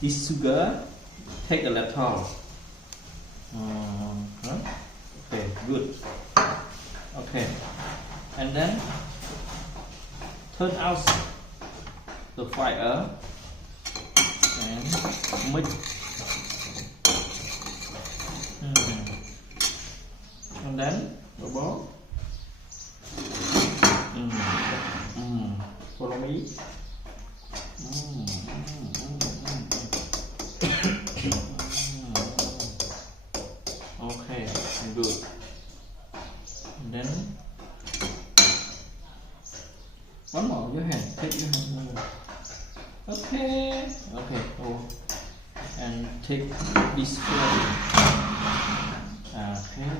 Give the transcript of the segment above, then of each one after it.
this sugar, take a little. Okay, good. Okay, and then turn out the fire and mix. And then the ball. Follow me. Okay, good. And then one more. Your hand. Take your hand. Okay. Okay. Oh. And take this one. Okay.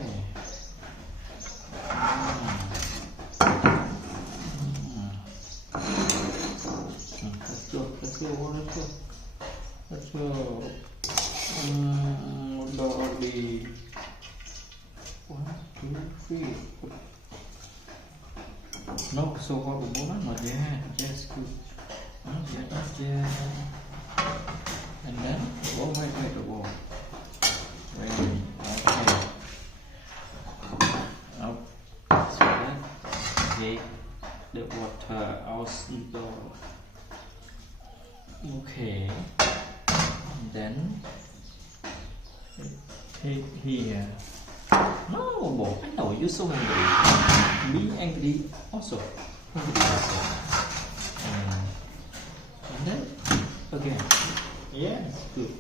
Let's go. Dolly. 1, 2, 3. No, so hot the moment, not yet. Yes, good. Not yet. And then, wait, the ball. Wait, okay. Up. So that take the water out the door. Okay. And then take here. No, boy, I know you're so hungry. Me angry also. And then again. Yeah, good.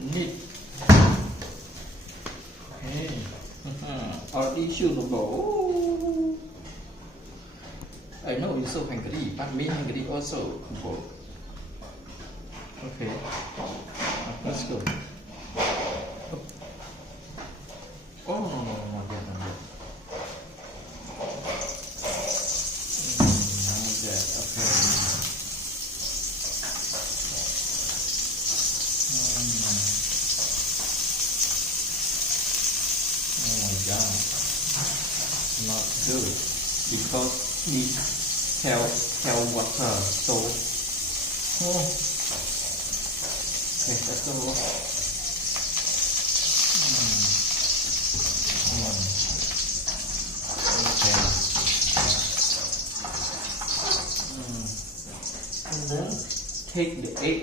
Neat. Okay. Already should go. I know you're so hungry, but me hungry also. Okay. Let's go. Oh no, not yet. Not yet. Okay. Oh my God, not good because we have water. So, okay, let's go. And then take the egg.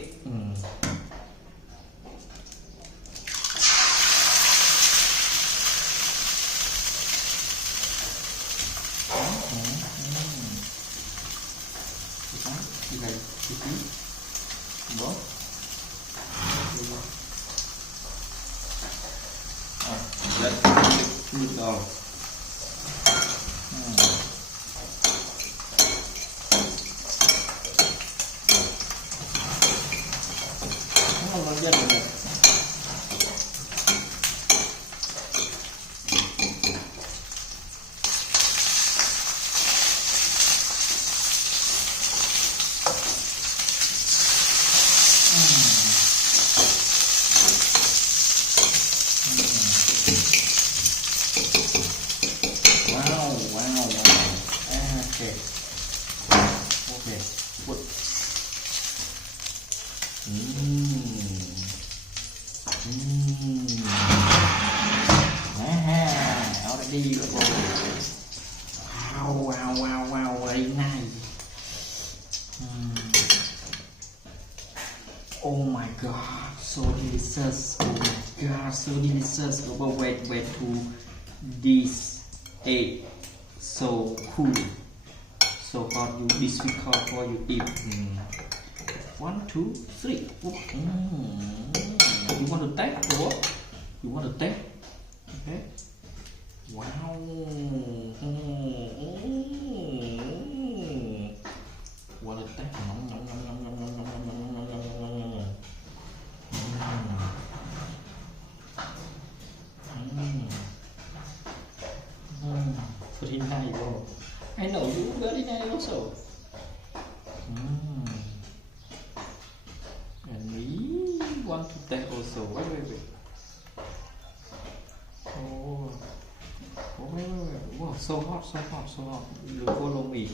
Let's put it all. Okay. Put. Already. Wow, very nice. Oh my God, so delicious. Oh my God, so delicious. Oh, wait to this egg. So cool. So hot, you difficult for you eat. 1, 2, 3. You want to take or what? You want to take? Okay. Wow. Want to take? Pretty nice, bro. I know you very nice also. And we want to take also. Wait. Oh, wait. Wow, so hot. You follow me.